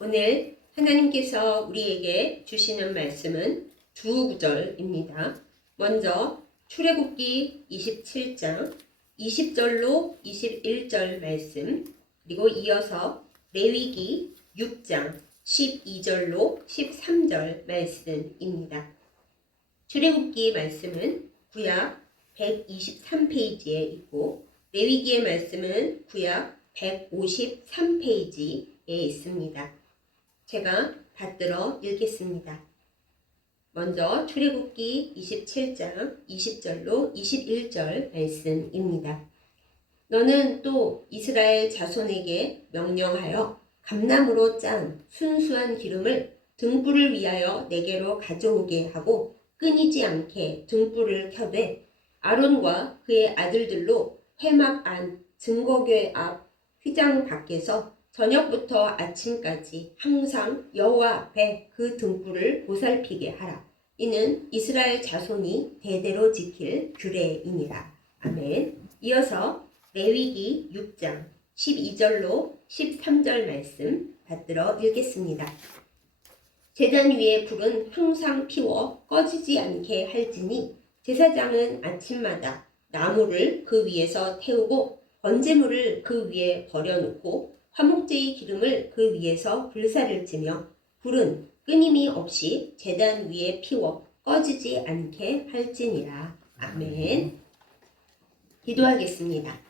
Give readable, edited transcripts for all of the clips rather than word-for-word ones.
오늘 하나님께서 우리에게 주시는 말씀은 두 구절입니다. 먼저 출애굽기 27장 20절로 21절 말씀, 그리고 이어서 레위기 6장 12절로 13절 말씀입니다. 출애굽기 말씀은 구약 123페이지에 있고 레위기의 말씀은 구약 153페이지에 있습니다. 제가 받들어 읽겠습니다. 먼저 출애굽기 27장 20절로 21절 말씀입니다. 너는 또 이스라엘 자손에게 명령하여 감나무로 짠 순수한 기름을 등불을 위하여 내게로 가져오게 하고 끊이지 않게 등불을 켜되 아론과 그의 아들들로 회막 안 증거궤 앞 휘장 밖에서 저녁부터 아침까지 항상 여호와 앞에 그 등불을 보살피게 하라. 이는 이스라엘 자손이 대대로 지킬 규례이니라. 아멘. 이어서 레위기 6장 12절로 13절 말씀 받들어 읽겠습니다. 제단 위에 불은 항상 피워 꺼지지 않게 할지니 제사장은 아침마다 나무를 그 위에서 태우고 번제물을 그 위에 버려놓고 화목제의 기름을 그 위에서 불사를 찌며 불은 끊임이 없이 제단 위에 피워 꺼지지 않게 할지니라. 아멘. 기도하겠습니다.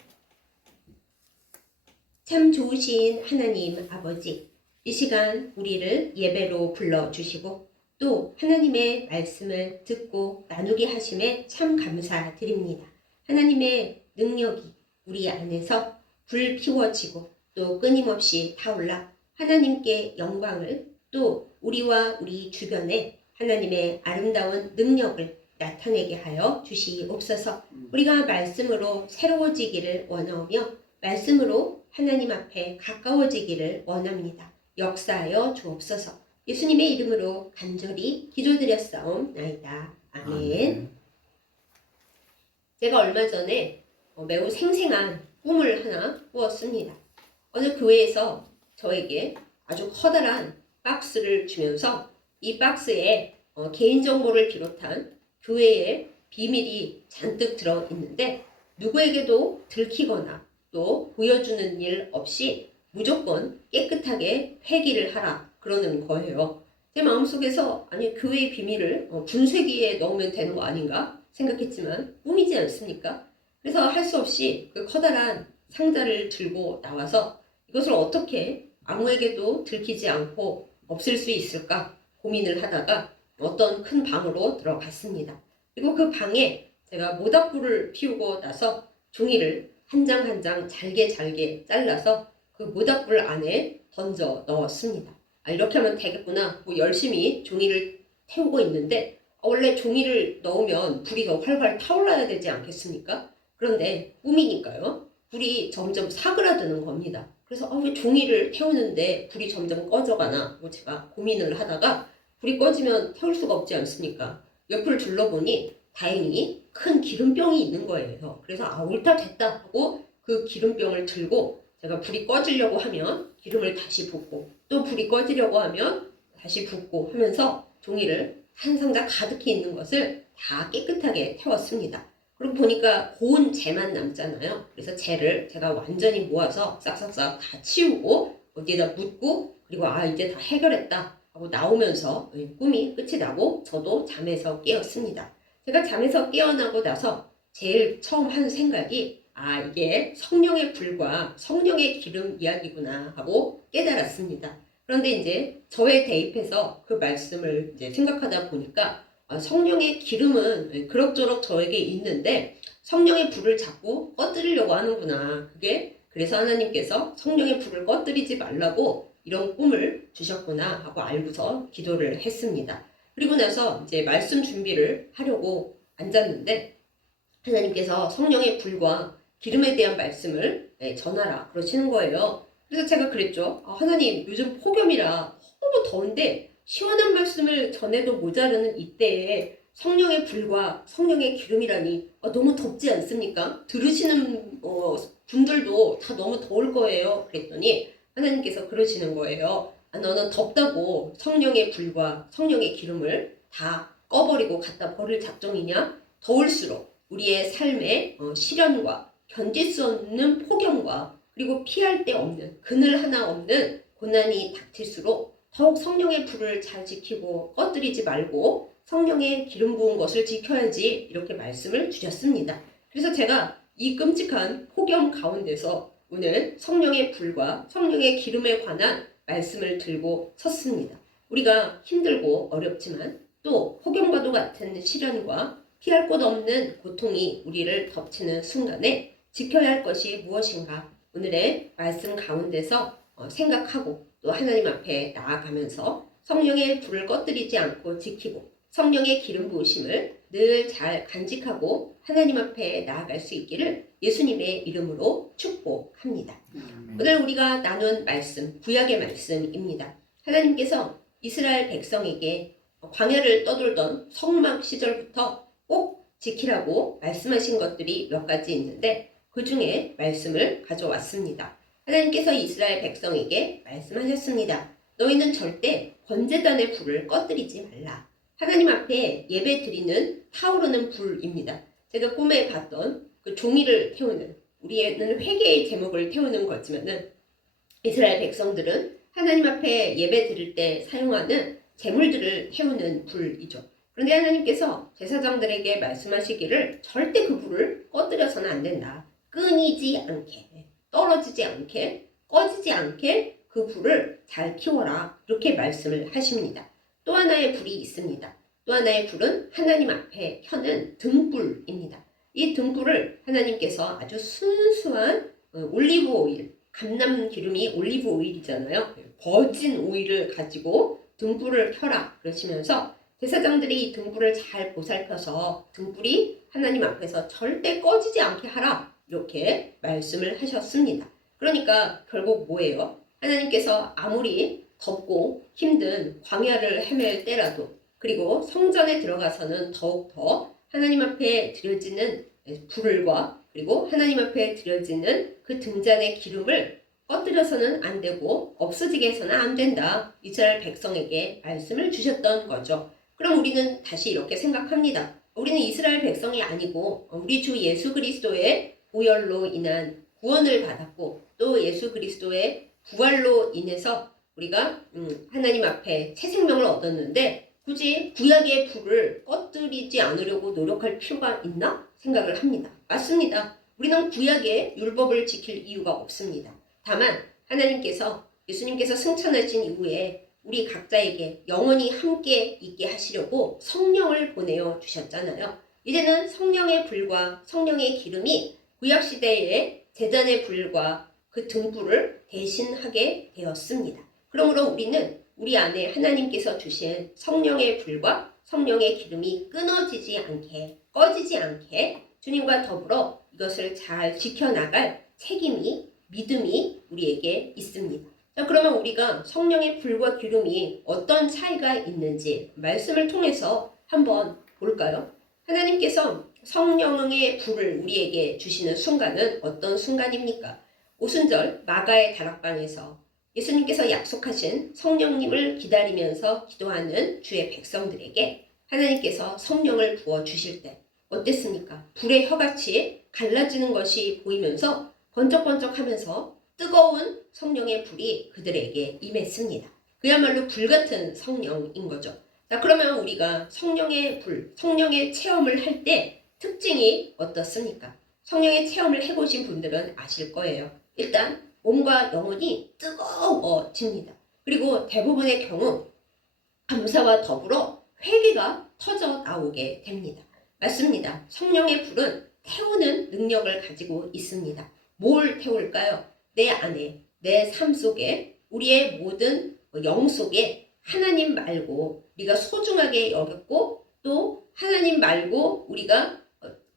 참 좋으신 하나님 아버지, 이 시간 우리를 예배로 불러주시고 또 하나님의 말씀을 듣고 나누게 하심에 참 감사드립니다. 하나님의 능력이 우리 안에서 불 피워지고 또 끊임없이 타올라 하나님께 영광을, 또 우리와 우리 주변에 하나님의 아름다운 능력을 나타내게 하여 주시옵소서. 우리가 말씀으로 새로워지기를 원하오며 말씀으로 하나님 앞에 가까워지기를 원합니다. 역사하여 주옵소서. 예수님의 이름으로 간절히 기도드렸사옵나이다. 아멘. 제가 얼마 전에 매우 생생한 꿈을 하나 꾸었습니다. 어느 교회에서 저에게 아주 커다란 박스를 주면서 이 박스에 개인정보를 비롯한 교회의 비밀이 잔뜩 들어있는데 누구에게도 들키거나 또 보여주는 일 없이 무조건 깨끗하게 폐기를 하라 그러는 거예요. 제 마음속에서 아니 교회의 비밀을 분쇄기에 넣으면 되는 거 아닌가 생각했지만 꿈이지 않습니까? 그래서 할 수 없이 그 커다란 상자를 들고 나와서 이것을 어떻게 아무에게도 들키지 않고 없앨 수 있을까 고민을 하다가 어떤 큰 방으로 들어갔습니다. 그리고 그 방에 제가 모닥불을 피우고 나서 종이를 한 장 한 장 잘게 잘라서 그 모닥불 안에 던져 넣었습니다. 이렇게 하면 되겠구나. 열심히 종이를 태우고 있는데 원래 종이를 넣으면 불이 더 활활 타올라야 되지 않겠습니까? 그런데 꿈이니까요. 불이 점점 사그라드는 겁니다. 그래서 왜 종이를 태우는데 불이 점점 꺼져가나 제가 고민을 하다가 불이 꺼지면 태울 수가 없지 않습니까? 옆을 둘러보니 다행히 큰 기름병이 있는 거예요. 그래서 옳다 됐다 하고 그 기름병을 들고 제가 불이 꺼지려고 하면 기름을 다시 붓고 또 불이 꺼지려고 하면 다시 붓고 하면서 종이를 한 상자 가득히 있는 것을 다 깨끗하게 태웠습니다. 그리고 보니까 고운 재만 남잖아요. 그래서 재를 제가 완전히 모아서 싹싹싹 다 치우고 어디에다 묻고 그리고 이제 다 해결했다 하고 나오면서 꿈이 끝이 나고 저도 잠에서 깨었습니다. 제가 잠에서 깨어나고 나서 제일 처음 한 생각이 이게 성령의 불과 성령의 기름 이야기구나 하고 깨달았습니다. 그런데 이제 저에 대입해서 그 말씀을 이제 생각하다 보니까 성령의 기름은 그럭저럭 저에게 있는데 성령의 불을 자꾸 꺼뜨리려고 하는구나. 그래서 하나님께서 성령의 불을 꺼뜨리지 말라고 이런 꿈을 주셨구나 하고 알고서 기도를 했습니다. 그리고 나서 이제 말씀 준비를 하려고 앉았는데 하나님께서 성령의 불과 기름에 대한 말씀을 전하라 그러시는 거예요. 그래서 제가 그랬죠. 하나님 요즘 폭염이라 너무 더운데 시원한 말씀을 전해도 모자르는 이때에 성령의 불과 성령의 기름이라니 너무 덥지 않습니까? 들으시는 분들도 다 너무 더울 거예요. 그랬더니 하나님께서 그러시는 거예요. 너는 덥다고 성령의 불과 성령의 기름을 다 꺼버리고 갖다 버릴 작정이냐? 더울수록 우리의 삶의 시련과 견딜 수 없는 폭염과 그리고 피할 데 없는 그늘 하나 없는 고난이 닥칠수록 더욱 성령의 불을 잘 지키고 꺼뜨리지 말고 성령의 기름 부은 것을 지켜야지 이렇게 말씀을 주셨습니다. 그래서 제가 이 끔찍한 폭염 가운데서 오늘 성령의 불과 성령의 기름에 관한 말씀을 들고 섰습니다. 우리가 힘들고 어렵지만 또 폭염과도 같은 시련과 피할 곳 없는 고통이 우리를 덮치는 순간에 지켜야 할 것이 무엇인가 오늘의 말씀 가운데서 생각하고 또 하나님 앞에 나아가면서 성령의 불을 꺼뜨리지 않고 지키고 성령의 기름 부으심을 늘 잘 간직하고 하나님 앞에 나아갈 수 있기를 예수님의 이름으로 축복합니다. 오늘 우리가 나눈 말씀, 구약의 말씀입니다. 하나님께서 이스라엘 백성에게 광야를 떠돌던 성막 시절부터 꼭 지키라고 말씀하신 것들이 몇 가지 있는데 그 중에 말씀을 가져왔습니다. 하나님께서 이스라엘 백성에게 말씀하셨습니다. 너희는 절대 번제단의 불을 꺼뜨리지 말라. 하나님 앞에 예배 드리는 타오르는 불입니다. 제가 꿈에 봤던 그 종이를 태우는 우리는 회개의 제목을 태우는 거지만은 이스라엘 백성들은 하나님 앞에 예배 드릴 때 사용하는 제물들을 태우는 불이죠. 그런데 하나님께서 제사장들에게 말씀하시기를 절대 그 불을 꺼뜨려서는 안 된다. 끊이지 않게, 떨어지지 않게, 꺼지지 않게 그 불을 잘 키워라. 이렇게 말씀을 하십니다. 또 하나의 불이 있습니다. 또 하나의 불은 하나님 앞에 켜는 등불입니다. 이 등불을 하나님께서 아주 순수한 올리브 오일, 감람 기름이 올리브 오일이잖아요. 버진 오일을 가지고 등불을 켜라 그러시면서 제사장들이 이 등불을 잘 보살펴서 등불이 하나님 앞에서 절대 꺼지지 않게 하라 이렇게 말씀을 하셨습니다. 그러니까 결국 뭐예요? 하나님께서 아무리 덥고 힘든 광야를 헤맬 때라도 그리고 성전에 들어가서는 더욱더 하나님 앞에 드려지는 불과 그리고 하나님 앞에 드려지는 그 등잔의 기름을 꺼뜨려서는 안 되고 없어지게 해서는 안 된다. 이스라엘 백성에게 말씀을 주셨던 거죠. 그럼 우리는 다시 이렇게 생각합니다. 우리는 이스라엘 백성이 아니고 우리 주 예수 그리스도의 보혈로 인한 구원을 받았고 또 예수 그리스도의 부활로 인해서 우리가 하나님 앞에 새 생명을 얻었는데 굳이 구약의 불을 꺼뜨리지 않으려고 노력할 필요가 있나 생각을 합니다. 맞습니다. 우리는 구약의 율법을 지킬 이유가 없습니다. 다만 하나님께서 예수님께서 승천하신 이후에 우리 각자에게 영원히 함께 있게 하시려고 성령을 보내어 주셨잖아요. 이제는 성령의 불과 성령의 기름이 구약시대의 제단의 불과 그 등불을 대신하게 되었습니다. 그러므로 우리는 우리 안에 하나님께서 주신 성령의 불과 성령의 기름이 끊어지지 않게 꺼지지 않게 주님과 더불어 이것을 잘 지켜나갈 책임이 믿음이 우리에게 있습니다. 자, 그러면 우리가 성령의 불과 기름이 어떤 차이가 있는지 말씀을 통해서 한번 볼까요? 하나님께서 성령의 불을 우리에게 주시는 순간은 어떤 순간입니까? 오순절 마가의 다락방에서 예수님께서 약속하신 성령님을 기다리면서 기도하는 주의 백성들에게 하나님께서 성령을 부어 주실 때 어땠습니까? 불의 혀같이 갈라지는 것이 보이면서 번쩍번쩍하면서 뜨거운 성령의 불이 그들에게 임했습니다. 그야말로 불같은 성령인 거죠. 자, 그러면 우리가 성령의 불, 성령의 체험을 할 때 특징이 어떻습니까? 성령의 체험을 해보신 분들은 아실 거예요. 일단 몸과 영혼이 뜨거워집니다. 그리고 대부분의 경우 감사와 더불어 회개가 터져 나오게 됩니다. 맞습니다. 성령의 불은 태우는 능력을 가지고 있습니다. 뭘 태울까요? 내 안에, 내 삶 속에, 우리의 모든 영 속에 하나님 말고 우리가 소중하게 여겼고 또 하나님 말고 우리가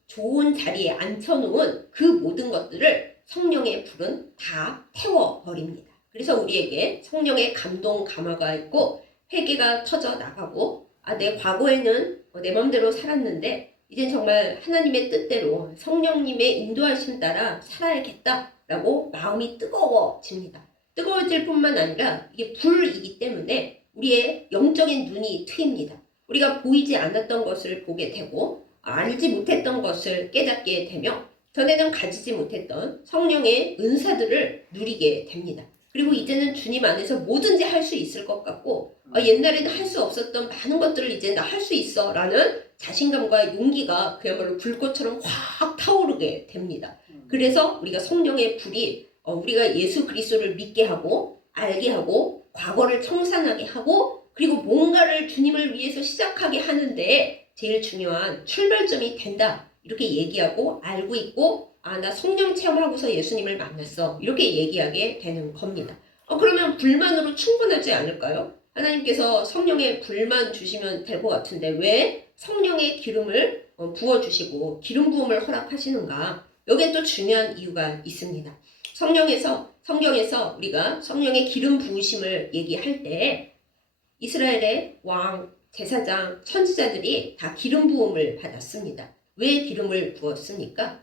좋은 자리에 앉혀놓은 그 모든 것들을 성령의 불은 다 태워버립니다. 그래서 우리에게 성령의 감동 감화가 있고 회개가 터져 나가고 내 과거에는 내 맘대로 살았는데 이젠 정말 하나님의 뜻대로 성령님의 인도하심 따라 살아야겠다라고 마음이 뜨거워집니다. 뜨거워질 뿐만 아니라 이게 불이기 때문에 우리의 영적인 눈이 트입니다. 우리가 보이지 않았던 것을 보게 되고 알지 못했던 것을 깨닫게 되며 전에는 가지지 못했던 성령의 은사들을 누리게 됩니다. 그리고 이제는 주님 안에서 뭐든지 할 수 있을 것 같고 옛날에는 할 수 없었던 많은 것들을 이제 나 할 수 있어 라는 자신감과 용기가 그야말로 불꽃처럼 확 타오르게 됩니다. 그래서 우리가 성령의 불이 우리가 예수 그리스도를 믿게 하고 알게 하고 과거를 청산하게 하고 그리고 뭔가를 주님을 위해서 시작하게 하는데 제일 중요한 출발점이 된다. 이렇게 얘기하고 알고 있고 나 성령 체험을 하고서 예수님을 만났어. 이렇게 얘기하게 되는 겁니다. 그러면 불만으로 충분하지 않을까요? 하나님께서 성령의 불만 주시면 될 것 같은데 왜 성령의 기름을 부어주시고 기름 부음을 허락하시는가? 여기에 또 중요한 이유가 있습니다. 성경에서 우리가 성령의 기름 부으심을 얘기할 때 이스라엘의 왕, 제사장, 선지자들이 다 기름 부음을 받았습니다. 왜 기름을 부었습니까?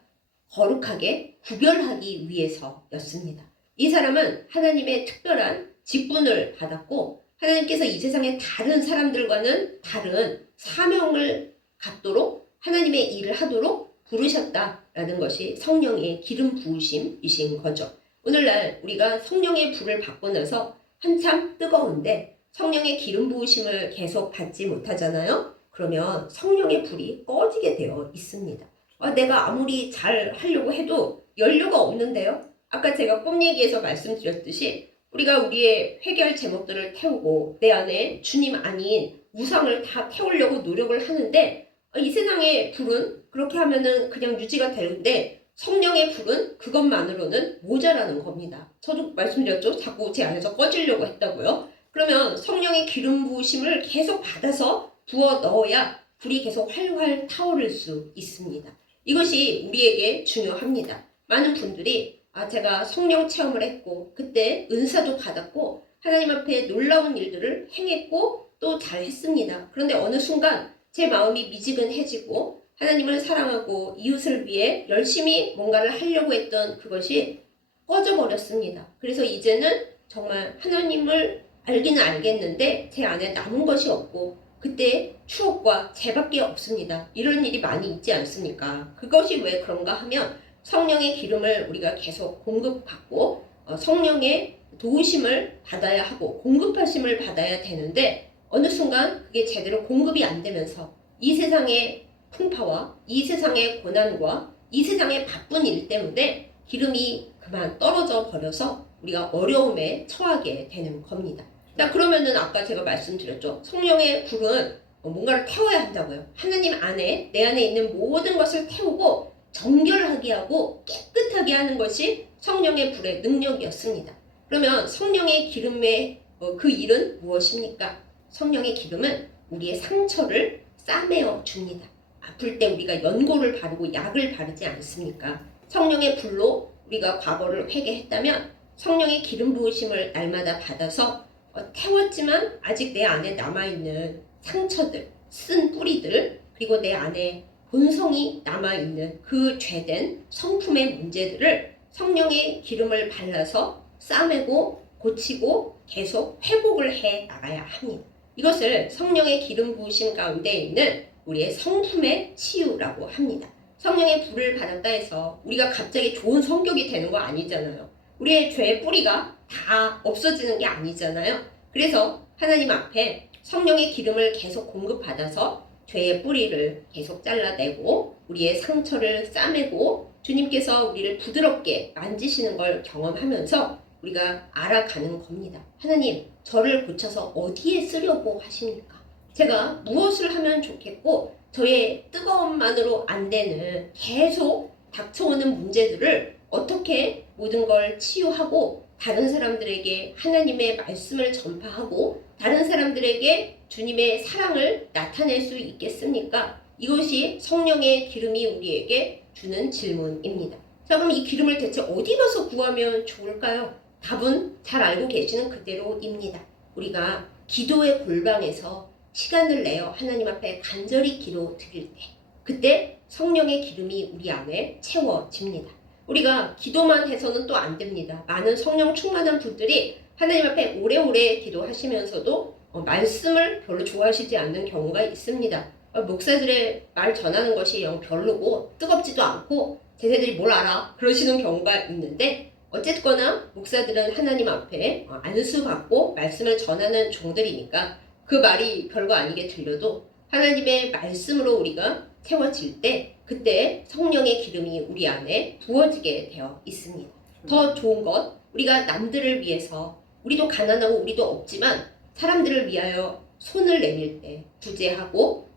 거룩하게 구별하기 위해서였습니다. 이 사람은 하나님의 특별한 직분을 받았고 하나님께서 이 세상의 다른 사람들과는 다른 사명을 갖도록 하나님의 일을 하도록 부르셨다라는 것이 성령의 기름 부으심이신 거죠. 오늘날 우리가 성령의 불을 받고 나서 한참 뜨거운데 성령의 기름 부으심을 계속 받지 못하잖아요. 그러면 성령의 불이 꺼지게 되어 있습니다. 내가 아무리 잘 하려고 해도 연료가 없는데요. 아까 제가 꿈 얘기에서 말씀드렸듯이 우리가 우리의 회개할 제목들을 태우고 내 안에 주님 아닌 우상을 다 태우려고 노력을 하는데 이 세상의 불은 그렇게 하면은 그냥 유지가 되는데 성령의 불은 그것만으로는 모자라는 겁니다. 저도 말씀드렸죠. 자꾸 제 안에서 꺼지려고 했다고요. 그러면 성령의 기름 부으심을 계속 받아서 부어 넣어야 불이 계속 활활 타오를 수 있습니다. 이것이 우리에게 중요합니다. 많은 분들이 제가 성령 체험을 했고 그때 은사도 받았고 하나님 앞에 놀라운 일들을 행했고 또 잘했습니다. 그런데 어느 순간 제 마음이 미지근해지고 하나님을 사랑하고 이웃을 위해 열심히 뭔가를 하려고 했던 그것이 꺼져버렸습니다. 그래서 이제는 정말 하나님을 알기는 알겠는데 제 안에 남은 것이 없고 그때 추억과 죄밖에 없습니다. 이런 일이 많이 있지 않습니까? 그것이 왜 그런가 하면 성령의 기름을 우리가 계속 공급받고 성령의 도우심을 받아야 하고 공급하심을 받아야 되는데 어느 순간 그게 제대로 공급이 안 되면서 이 세상의 풍파와 이 세상의 고난과 이 세상의 바쁜 일 때문에 기름이 그만 떨어져 버려서 우리가 어려움에 처하게 되는 겁니다. 그러면은 아까 제가 말씀드렸죠. 성령의 불은 뭔가를 태워야 한다고요. 하나님 안에 내 안에 있는 모든 것을 태우고 정결하게 하고 깨끗하게 하는 것이 성령의 불의 능력이었습니다. 그러면 성령의 기름의 그 일은 무엇입니까? 성령의 기름은 우리의 상처를 싸매어 줍니다. 아플 때 우리가 연고를 바르고 약을 바르지 않습니까? 성령의 불로 우리가 과거를 회개했다면 성령의 기름 부으심을 날마다 받아서 태웠지만 아직 내 안에 남아있는 상처들, 쓴 뿌리들, 그리고 내 안에 본성이 남아있는 그 죄된 성품의 문제들을 성령의 기름을 발라서 싸매고 고치고 계속 회복을 해 나가야 합니다. 이것을 성령의 기름 부으심 가운데 있는 우리의 성품의 치유라고 합니다. 성령의 불을 받았다 해서 우리가 갑자기 좋은 성격이 되는 거 아니잖아요. 우리의 죄의 뿌리가 다 없어지는 게 아니잖아요. 그래서 하나님 앞에 성령의 기름을 계속 공급받아서 죄의 뿌리를 계속 잘라내고 우리의 상처를 싸매고 주님께서 우리를 부드럽게 만지시는 걸 경험하면서 우리가 알아가는 겁니다. 하나님, 저를 고쳐서 어디에 쓰려고 하십니까? 제가 무엇을 하면 좋겠고 저의 뜨거움만으로 안 되는 계속 닥쳐오는 문제들을 어떻게 모든 걸 치유하고 다른 사람들에게 하나님의 말씀을 전파하고 다른 사람들에게 주님의 사랑을 나타낼 수 있겠습니까? 이것이 성령의 기름이 우리에게 주는 질문입니다. 자, 그럼 이 기름을 대체 어디 가서 구하면 좋을까요? 답은 잘 알고 계시는 그대로입니다. 우리가 기도의 골방에서 시간을 내어 하나님 앞에 간절히 기도 드릴 때 그때 성령의 기름이 우리 안에 채워집니다. 우리가 기도만 해서는 또 안 됩니다. 많은 성령 충만한 분들이 하나님 앞에 오래오래 기도하시면서도 말씀을 별로 좋아하시지 않는 경우가 있습니다. 목사들의 말 전하는 것이 영 별로고 뜨겁지도 않고 쟤네들이 뭘 알아? 그러시는 경우가 있는데 어쨌거나 목사들은 하나님 앞에 안수받고 말씀을 전하는 종들이니까 그 말이 별거 아니게 들려도 하나님의 말씀으로 우리가 채워질 때 그때 성령의 기름이 우리 안에 부어지게 되어 있습니다. 더 좋은 것, 우리가 남들을 위해서 우리도 가난하고 우리도 없지만 사람들을 위하여 손을 내밀 때 구제하고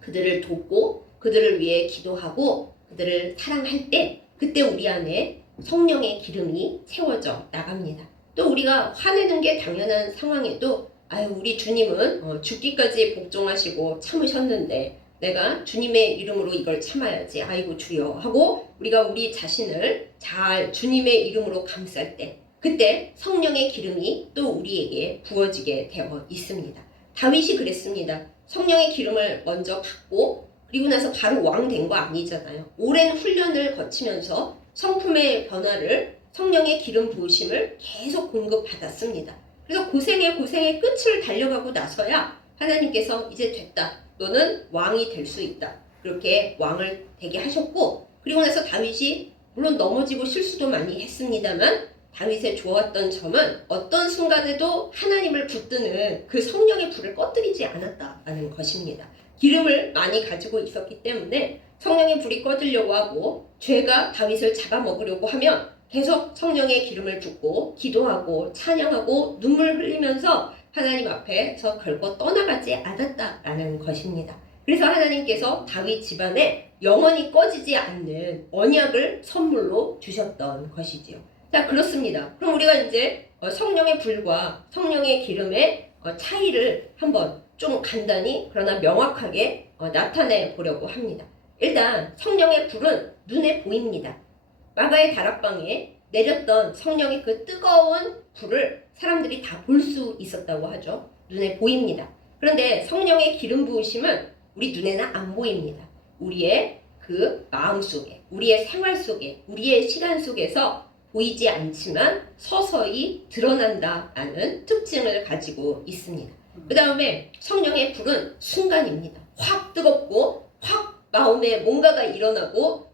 그들을 돕고 그들을 위해 기도하고 그들을 사랑할 때 그때 우리 안에 성령의 기름이 채워져 나갑니다. 또 우리가 화내는 게 당연한 상황에도 아유 우리 주님은 죽기까지 복종하시고 참으셨는데 내가 주님의 이름으로 이걸 참아야지 아이고 주여 하고 우리가 우리 자신을 잘 주님의 이름으로 감쌀 때 그때 성령의 기름이 또 우리에게 부어지게 되어 있습니다. 다윗이 그랬습니다. 성령의 기름을 먼저 받고 그리고 나서 바로 왕 된 거 아니잖아요. 오랜 훈련을 거치면서 성품의 변화를 성령의 기름 부으심을 계속 공급받았습니다. 그래서 고생의 끝을 달려가고 나서야 하나님께서 이제 됐다. 너는 왕이 될 수 있다. 그렇게 왕을 되게 하셨고 그리고 나서 다윗이 물론 넘어지고 실수도 많이 했습니다만 다윗의 좋았던 점은 어떤 순간에도 하나님을 붙드는 그 성령의 불을 꺼뜨리지 않았다는 것입니다. 기름을 많이 가지고 있었기 때문에 성령의 불이 꺼지려고 하고 죄가 다윗을 잡아먹으려고 하면 계속 성령의 기름을 붓고 기도하고 찬양하고 눈물 흘리면서 하나님 앞에서 결코 떠나가지 않았다라는 것입니다. 그래서 하나님께서 다윗 집안에 영원히 꺼지지 않는 언약을 선물로 주셨던 것이지요. 자, 그렇습니다. 그럼 우리가 이제 성령의 불과 성령의 기름의 차이를 한번 좀 간단히 그러나 명확하게 나타내 보려고 합니다. 일단 성령의 불은 눈에 보입니다. 마가의 다락방에 내렸던 성령의 그 뜨거운 불을 사람들이 다 볼 수 있었다고 하죠. 눈에 보입니다. 그런데 성령의 기름 부으심은 우리 눈에는 안 보입니다. 우리의 그 마음 속에, 우리의 생활 속에, 우리의 시간 속에서 보이지 않지만 서서히 드러난다라는 특징을 가지고 있습니다. 그 다음에 성령의 불은 순간입니다. 확 뜨겁고 확 마음에 뭔가가 일어나고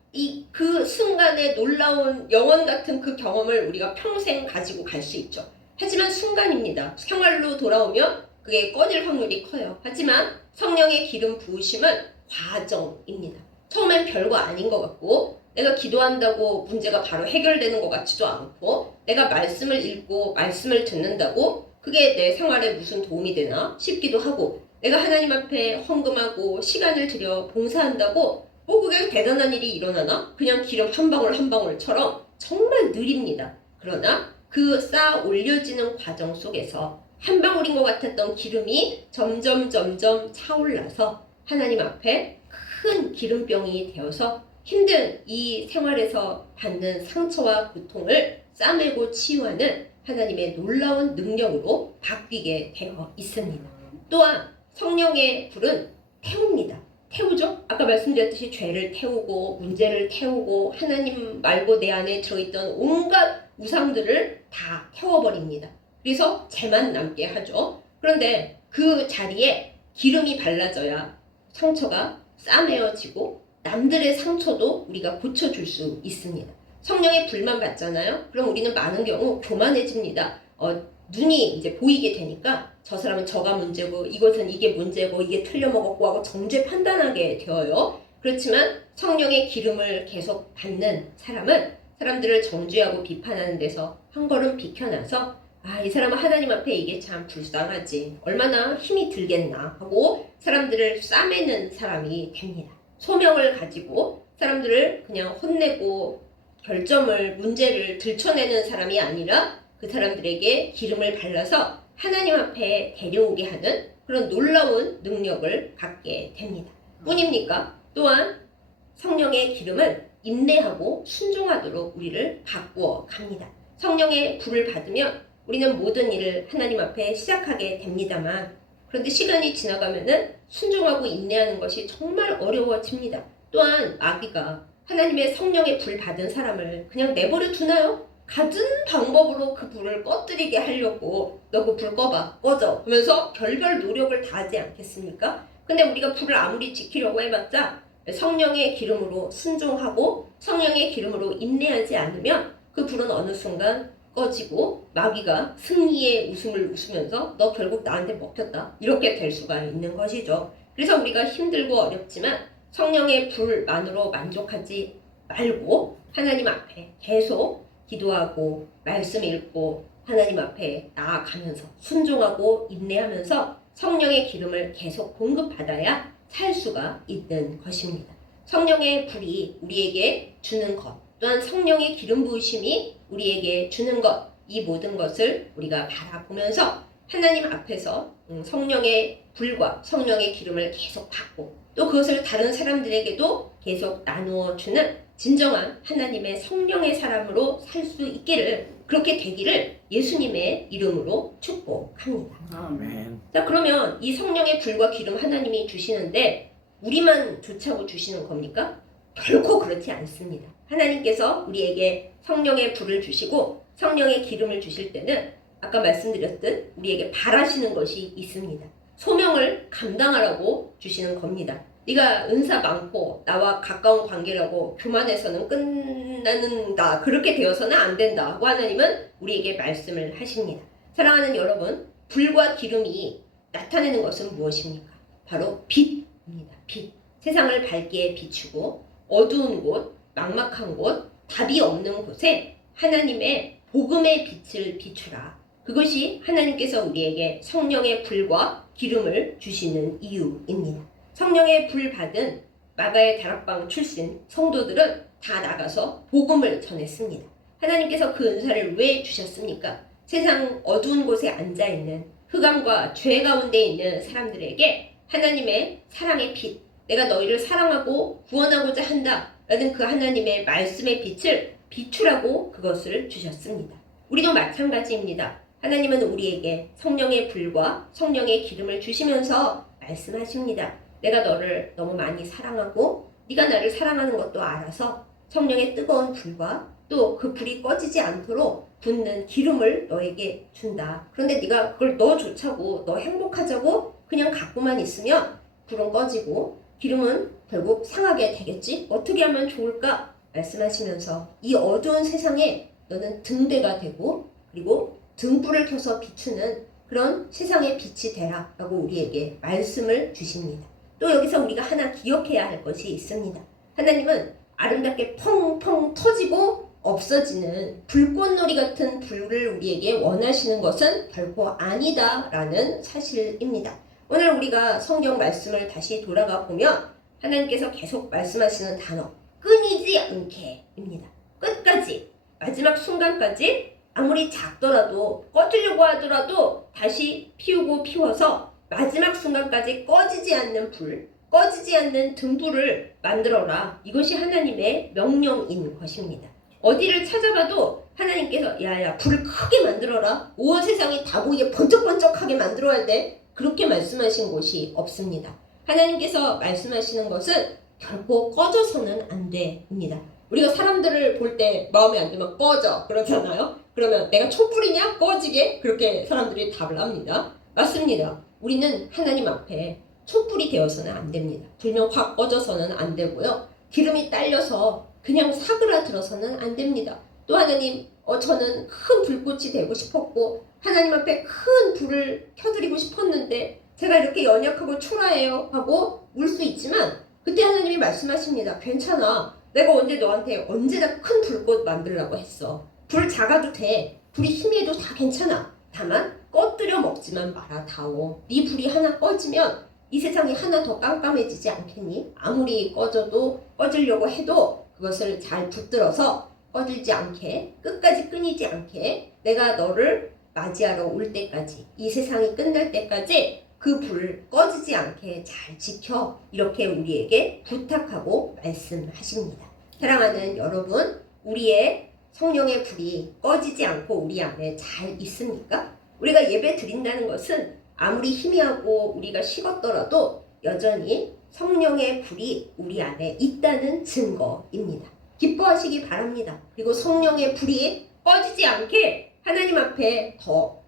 그 순간에 놀라운 영원 같은 그 경험을 우리가 평생 가지고 갈 수 있죠. 하지만 순간입니다. 생활로 돌아오면 그게 꺼질 확률이 커요. 하지만 성령의 기름 부으심은 과정입니다. 처음엔 별거 아닌 것 같고 내가 기도한다고 문제가 바로 해결되는 것 같지도 않고 내가 말씀을 읽고 말씀을 듣는다고 그게 내 생활에 무슨 도움이 되나 싶기도 하고 내가 하나님 앞에 헌금하고 시간을 들여 봉사한다고 그게 대단한 일이 일어나나? 그냥 기름 한 방울 한 방울처럼 정말 느립니다. 그러나 그 쌓아 올려지는 과정 속에서 한 방울인 것 같았던 기름이 점점 차올라서 하나님 앞에 큰 기름병이 되어서 힘든 이 생활에서 받는 상처와 고통을 싸매고 치유하는 하나님의 놀라운 능력으로 바뀌게 되어 있습니다. 또한 성령의 불은 태웁니다. 태우죠? 아까 말씀드렸듯이 죄를 태우고 문제를 태우고 하나님 말고 내 안에 들어있던 온갖 우상들을 다 태워버립니다. 그래서 죄만 남게 하죠. 그런데 그 자리에 기름이 발라져야 상처가 싸매어지고 남들의 상처도 우리가 고쳐줄 수 있습니다. 성령의 불만 받잖아요. 그럼 우리는 많은 경우 교만해집니다. 눈이 이제 보이게 되니까 저 사람은 저가 문제고 이것은 이게 문제고 이게 틀려먹었고 하고 정죄 판단하게 되어요. 그렇지만 성령의 기름을 계속 받는 사람은 사람들을 정죄하고 비판하는 데서 한 걸음 비켜나서 이 사람은 하나님 앞에 이게 참 불쌍하지 얼마나 힘이 들겠나 하고 사람들을 싸매는 사람이 됩니다. 소명을 가지고 사람들을 그냥 혼내고 결점을 문제를 들춰내는 사람이 아니라 그 사람들에게 기름을 발라서 하나님 앞에 데려오게 하는 그런 놀라운 능력을 갖게 됩니다. 뿐입니까? 또한 성령의 기름은 인내하고 순종하도록 우리를 바꾸어 갑니다. 성령의 불을 받으면 우리는 모든 일을 하나님 앞에 시작하게 됩니다만 그런데 시간이 지나가면은 순종하고 인내하는 것이 정말 어려워집니다. 또한 마귀가 하나님의 성령의 불 받은 사람을 그냥 내버려 두나요? 갖은 방법으로 그 불을 꺼뜨리게 하려고 너 그 불 꺼봐, 꺼져 하면서 별별 노력을 다하지 않겠습니까? 근데 우리가 불을 아무리 지키려고 해봤자 성령의 기름으로 순종하고 성령의 기름으로 인내하지 않으면 그 불은 어느 순간 꺼지고 마귀가 승리의 웃음을 웃으면서 너 결국 나한테 먹혔다 이렇게 될 수가 있는 것이죠. 그래서 우리가 힘들고 어렵지만 성령의 불만으로 만족하지 말고 하나님 앞에 계속 기도하고 말씀 읽고 하나님 앞에 나아가면서 순종하고 인내하면서 성령의 기름을 계속 공급받아야 살 수가 있는 것입니다. 성령의 불이 우리에게 주는 것 또한 성령의 기름 부으심이 우리에게 주는 것, 이 모든 것을 우리가 바라보면서 하나님 앞에서 성령의 불과 성령의 기름을 계속 받고 또 그것을 다른 사람들에게도 계속 나누어 주는 진정한 하나님의 성령의 사람으로 살 수 있기를, 그렇게 되기를 예수님의 이름으로 축복합니다. 아멘. 자, 그러면 이 성령의 불과 기름 하나님이 주시는데 우리만 좋자고 주시는 겁니까? 결코 그렇지 않습니다. 하나님께서 우리에게 성령의 불을 주시고 성령의 기름을 주실 때는 아까 말씀드렸듯 우리에게 바라시는 것이 있습니다. 소명을 감당하라고 주시는 겁니다. 네가 은사 많고 나와 가까운 관계라고 교만해서는 끝나는다, 그렇게 되어서는 안 된다 하고 하나님은 우리에게 말씀을 하십니다. 사랑하는 여러분, 불과 기름이 나타내는 것은 무엇입니까? 바로 빛입니다. 빛. 세상을 밝게 비추고 어두운 곳, 막막한 곳, 답이 없는 곳에 하나님의 복음의 빛을 비추라. 그것이 하나님께서 우리에게 성령의 불과 기름을 주시는 이유입니다. 성령의 불 받은 마가의 다락방 출신 성도들은 다 나가서 복음을 전했습니다. 하나님께서 그 은사를 왜 주셨습니까? 세상 어두운 곳에 앉아있는 흑암과 죄 가운데 있는 사람들에게 하나님의 사랑의 빛, 내가 너희를 사랑하고 구원하고자 한다 라는 그 하나님의 말씀의 빛을 비추라고 그것을 주셨습니다. 우리도 마찬가지입니다. 하나님은 우리에게 성령의 불과 성령의 기름을 주시면서 말씀하십니다. 내가 너를 너무 많이 사랑하고 네가 나를 사랑하는 것도 알아서 성령의 뜨거운 불과 또 그 불이 꺼지지 않도록 붓는 기름을 너에게 준다. 그런데 네가 그걸 너 좋자고 너 행복하자고 그냥 갖고만 있으면 불은 꺼지고 기름은 결국 상하게 되겠지? 어떻게 하면 좋을까? 말씀하시면서 이 어두운 세상에 너는 등대가 되고 그리고 등불을 켜서 비추는 그런 세상의 빛이 되라 라고 우리에게 말씀을 주십니다. 또 여기서 우리가 하나 기억해야 할 것이 있습니다. 하나님은 아름답게 펑펑 터지고 없어지는 불꽃놀이 같은 불을 우리에게 원하시는 것은 결코 아니다 라는 사실입니다. 오늘 우리가 성경 말씀을 다시 돌아가 보면 하나님께서 계속 말씀하시는 단어 끊이지 않게 입니다. 끝까지 마지막 순간까지 아무리 작더라도 꺼지려고 하더라도 다시 피우고 피워서 마지막 순간까지 꺼지지 않는 불, 꺼지지 않는 등불을 만들어라. 이것이 하나님의 명령인 것입니다. 어디를 찾아봐도 하나님께서 야야 불을 크게 만들어라. 온 세상이 다 보이게 번쩍번쩍하게 만들어야 돼. 그렇게 말씀하신 곳이 없습니다. 하나님께서 말씀하시는 것은 결코 꺼져서는 안 돼입니다. 우리가 사람들을 볼 때 마음에 안 들면 꺼져 그러잖아요. 그러면 내가 촛불이냐? 꺼지게? 그렇게 사람들이 답을 합니다. 맞습니다. 우리는 하나님 앞에 촛불이 되어서는 안 됩니다. 불면 확 꺼져서는 안 되고요. 기름이 딸려서 그냥 사그라들어서는 안 됩니다. 또 하나님, 저는 큰 불꽃이 되고 싶었고 하나님 앞에 큰 불을 켜드리고 싶었는데 제가 이렇게 연약하고 초라해요 하고 울 수 있지만 그때 하나님이 말씀하십니다. 괜찮아. 내가 너한테 언제나 큰 불꽃 만들라고 했어. 불 작아도 돼. 불이 희미해도 다 괜찮아. 다만 꺼뜨려 먹지만 말아다오. 네 불이 하나 꺼지면 이 세상이 하나 더 깜깜해지지 않겠니? 아무리 꺼지려고 해도 그것을 잘 붙들어서 꺼지지 않게, 끝까지 끊이지 않게 내가 너를 맞이하러 올 때까지, 이 세상이 끝날 때까지 그 불 꺼지지 않게 잘 지켜, 이렇게 우리에게 부탁하고 말씀하십니다. 사랑하는 여러분, 우리의 성령의 불이 꺼지지 않고 우리 안에 잘 있습니까? 우리가 예배 드린다는 것은 아무리 희미하고 우리가 식었더라도 여전히 성령의 불이 우리 안에 있다는 증거입니다. 기뻐하시기 바랍니다. 그리고 성령의 불이 꺼지지 않게 하나님 앞에 더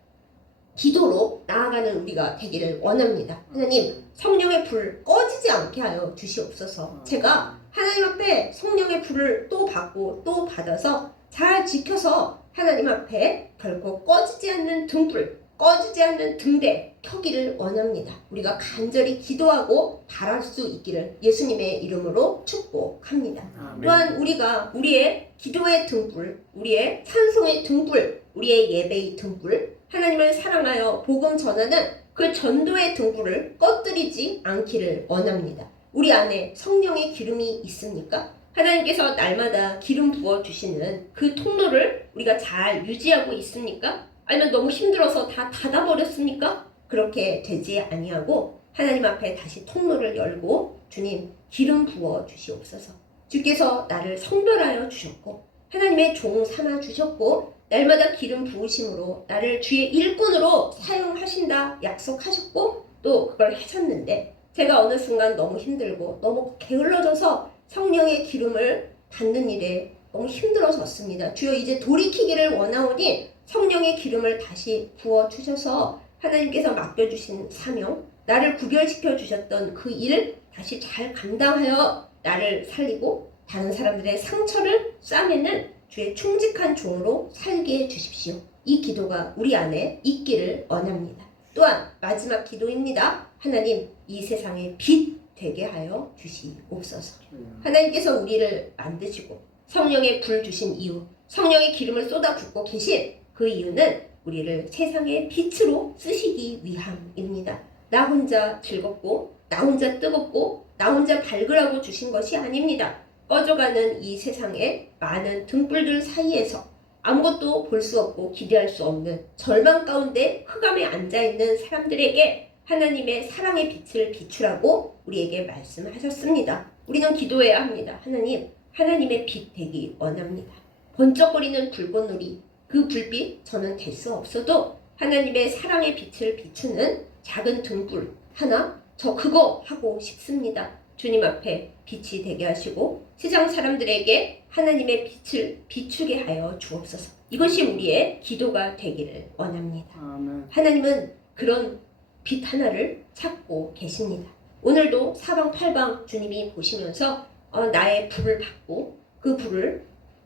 기도로 나아가는 우리가 되기를 원합니다. 하나님, 성령의 불 꺼지지 않게 하여 주시옵소서. 제가 하나님 앞에 성령의 불을 또 받고 또 받아서 잘 지켜서 하나님 앞에 결코 꺼지지 않는 등불, 꺼지지 않는 등대 켜기를 원합니다. 우리가 간절히 기도하고 바랄 수 있기를 예수님의 이름으로 축복합니다. 또한 우리가 우리의 기도의 등불, 우리의 찬송의 등불, 우리의 예배의 등불, 하나님을 사랑하여 복음 전하는 그 전도의 등불을 꺼뜨리지 않기를 원합니다. 우리 안에 성령의 기름이 있습니까? 하나님께서 날마다 기름 부어주시는 그 통로를 우리가 잘 유지하고 있습니까? 아니면 너무 힘들어서 다 닫아버렸습니까? 그렇게 되지 아니하고 하나님 앞에 다시 통로를 열고 주님 기름 부어 주시옵소서. 주께서 나를 성별하여 주셨고 하나님의 종 삼아 주셨고 날마다 기름 부으심으로 나를 주의 일꾼으로 사용하신다 약속하셨고 또 그걸 하셨는데 제가 어느 순간 너무 힘들고 너무 게을러져서 성령의 기름을 받는 일에 너무 힘들어졌습니다. 주여 이제 돌이키기를 원하오니 성령의 기름을 다시 부어주셔서 하나님께서 맡겨주신 사명, 나를 구별시켜 주셨던 그 일 다시 잘 감당하여 나를 살리고 다른 사람들의 상처를 싸매는 주의 충직한 종으로 살게 해주십시오. 이 기도가 우리 안에 있기를 원합니다. 또한 마지막 기도입니다. 하나님, 이 세상에 빛 되게 하여 주시옵소서. 하나님께서 우리를 만드시고 성령의 불 주신 이유, 성령의 기름을 쏟아 붓고 계신 그 이유는 우리를 세상의 빛으로 쓰시기 위함입니다. 나 혼자 즐겁고 나 혼자 뜨겁고 나 혼자 밝으라고 주신 것이 아닙니다. 꺼져가는 이 세상의 많은 등불들 사이에서 아무것도 볼 수 없고 기대할 수 없는 절망 가운데 흑암에 앉아있는 사람들에게 하나님의 사랑의 빛을 비추라고 우리에게 말씀하셨습니다. 우리는 기도해야 합니다. 하나님, 하나님의 빛 되기 원합니다. 번쩍거리는 불꽃놀이, 그 불빛 저는 될 수 없어도 하나님의 사랑의 빛을 비추는 작은 등불 하나 저 그거 하고 싶습니다. 주님 앞에 빛이 되게 하시고 세상 사람들에게 하나님의 빛을 비추게 하여 주옵소서. 이것이 우리의 기도가 되기를 원합니다. 아멘. 하나님은 그런 빛 하나를 찾고 계십니다. 오늘도 사방팔방 주님이 보시면서 나의 불을 받고 그 불을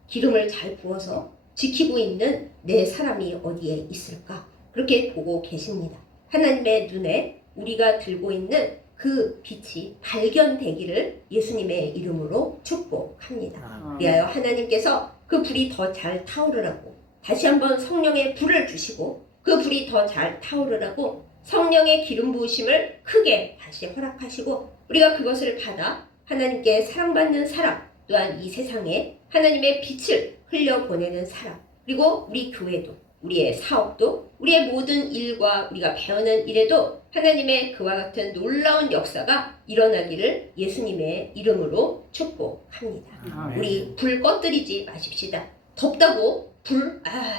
기름을 잘 부어서 지키고 있는 내 사람이 어디에 있을까? 그렇게 보고 계십니다. 하나님의 눈에 우리가 들고 있는 그 빛이 발견되기를 예수님의 이름으로 축복합니다. 그리하여 하나님께서 그 불이 더 잘 타오르라고 다시 한번 성령의 불을 주시고 그 불이 더 잘 타오르라고 성령의 기름 부으심을 크게 다시 허락하시고 우리가 그것을 받아 하나님께 사랑받는 사람, 또한 이 세상에 하나님의 빛을 흘려보내는 사람, 그리고 우리 교회도 우리의 사업도 우리의 모든 일과 우리가 배우는 일에도 하나님의 그와 같은 놀라운 역사가 일어나기를 예수님의 이름으로 축복합니다. 우리 불 꺼뜨리지 마십시다. 덥다고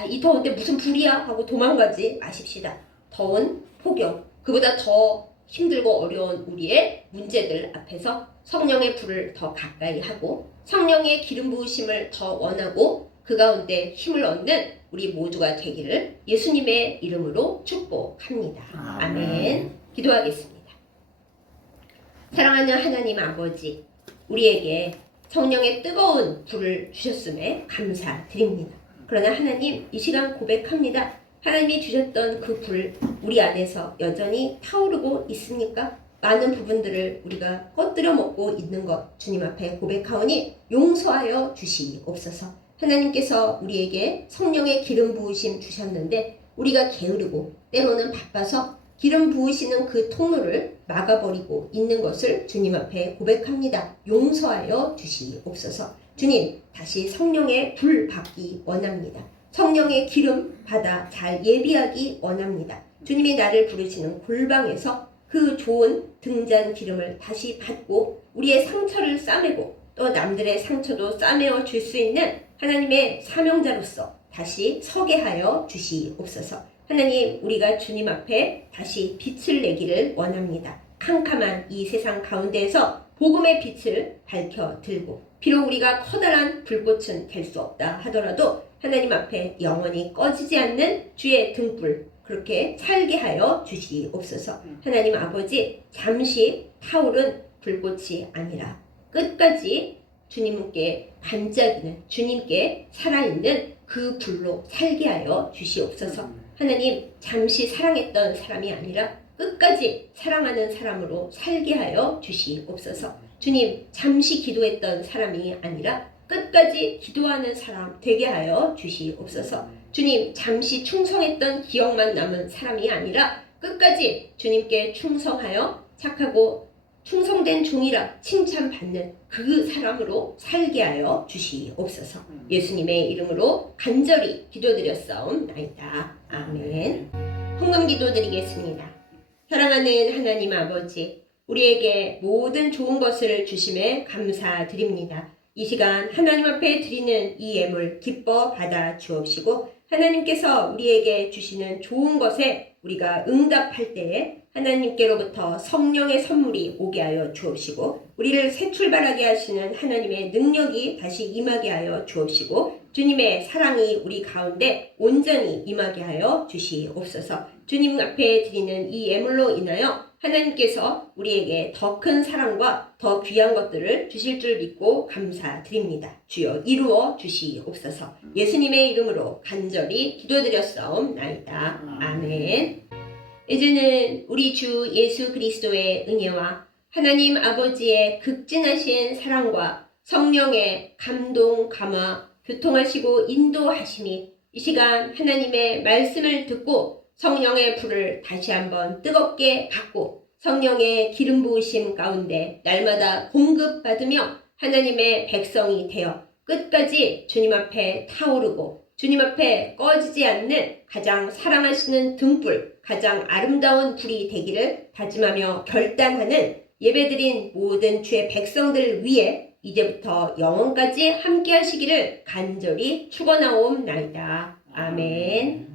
이 더운데 무슨 불이야 하고 도망가지 마십시다. 더운 폭염, 그보다 더 힘들고 어려운 우리의 문제들 앞에서 성령의 불을 더 가까이 하고 성령의 기름 부으심을 더 원하고 그 가운데 힘을 얻는 우리 모두가 되기를 예수님의 이름으로 축복합니다. 아멘. 기도하겠습니다. 사랑하는 하나님 아버지, 우리에게 성령의 뜨거운 불을 주셨음에 감사드립니다. 그러나 하나님, 이 시간 고백합니다. 하나님이 주셨던 그 불 우리 안에서 여전히 타오르고 있습니까? 많은 부분들을 우리가 꺼뜨려 먹고 있는 것 주님 앞에 고백하오니 용서하여 주시옵소서. 하나님께서 우리에게 성령의 기름 부으심 주셨는데 우리가 게으르고 때로는 바빠서 기름 부으시는 그 통로를 막아버리고 있는 것을 주님 앞에 고백합니다. 용서하여 주시옵소서. 주님, 다시 성령의 불 받기 원합니다. 성령의 기름 받아 잘 예비하기 원합니다. 주님이 나를 부르시는 골방에서 그 좋은 등잔 기름을 다시 받고 우리의 상처를 싸매고 또 남들의 상처도 싸매어 줄 수 있는 하나님의 사명자로서 다시 서게 하여 주시옵소서. 하나님, 우리가 주님 앞에 다시 빛을 내기를 원합니다. 캄캄한 이 세상 가운데에서 복음의 빛을 밝혀 들고 비록 우리가 커다란 불꽃은 될 수 없다 하더라도 하나님 앞에 영원히 꺼지지 않는 주의 등불 그렇게 살게 하여 주시옵소서. 하나님 아버지 잠시 타오른 불꽃이 아니라 끝까지 주님께 반짝이는 주님께 살아있는 그 불로 살게 하여 주시옵소서. 하나님 잠시 사랑했던 사람이 아니라 끝까지 사랑하는 사람으로 살게 하여 주시옵소서. 주님 잠시 기도했던 사람이 아니라 끝까지 기도하는 사람 되게 하여 주시옵소서. 주님 잠시 충성했던 기억만 남은 사람이 아니라 끝까지 주님께 충성하여 착하고 충성된 종이라 칭찬받는 그 사람으로 살게 하여 주시옵소서. 예수님의 이름으로 간절히 기도드렸사옵나이다. 아멘. 헌금 기도드리겠습니다. 사랑하는 하나님 아버지, 우리에게 모든 좋은 것을 주심에 감사드립니다. 이 시간 하나님 앞에 드리는 이 예물 기뻐 받아 주옵시고 하나님께서 우리에게 주시는 좋은 것에 우리가 응답할 때에 하나님께로부터 성령의 선물이 오게 하여 주옵시고 우리를 새 출발하게 하시는 하나님의 능력이 다시 임하게 하여 주옵시고 주님의 사랑이 우리 가운데 온전히 임하게 하여 주시옵소서. 주님 앞에 드리는 이 예물로 인하여 하나님께서 우리에게 더 큰 사랑과 더 귀한 것들을 주실 줄 믿고 감사드립니다. 주여 이루어 주시옵소서. 예수님의 이름으로 간절히 기도드렸사옵나이다. 아멘. 이제는 우리 주 예수 그리스도의 은혜와 하나님 아버지의 극진하신 사랑과 성령의 감동, 감화, 교통하시고 인도하심이 이 시간 하나님의 말씀을 듣고 성령의 불을 다시 한번 뜨겁게 받고 성령의 기름 부으심 가운데 날마다 공급받으며 하나님의 백성이 되어 끝까지 주님 앞에 타오르고 주님 앞에 꺼지지 않는 가장 사랑하시는 등불, 가장 아름다운 불이 되기를 다짐하며 결단하는 예배드린 모든 주의 백성들을 위해 이제부터 영원까지 함께 하시기를 간절히 축원하옵나이다. 아멘.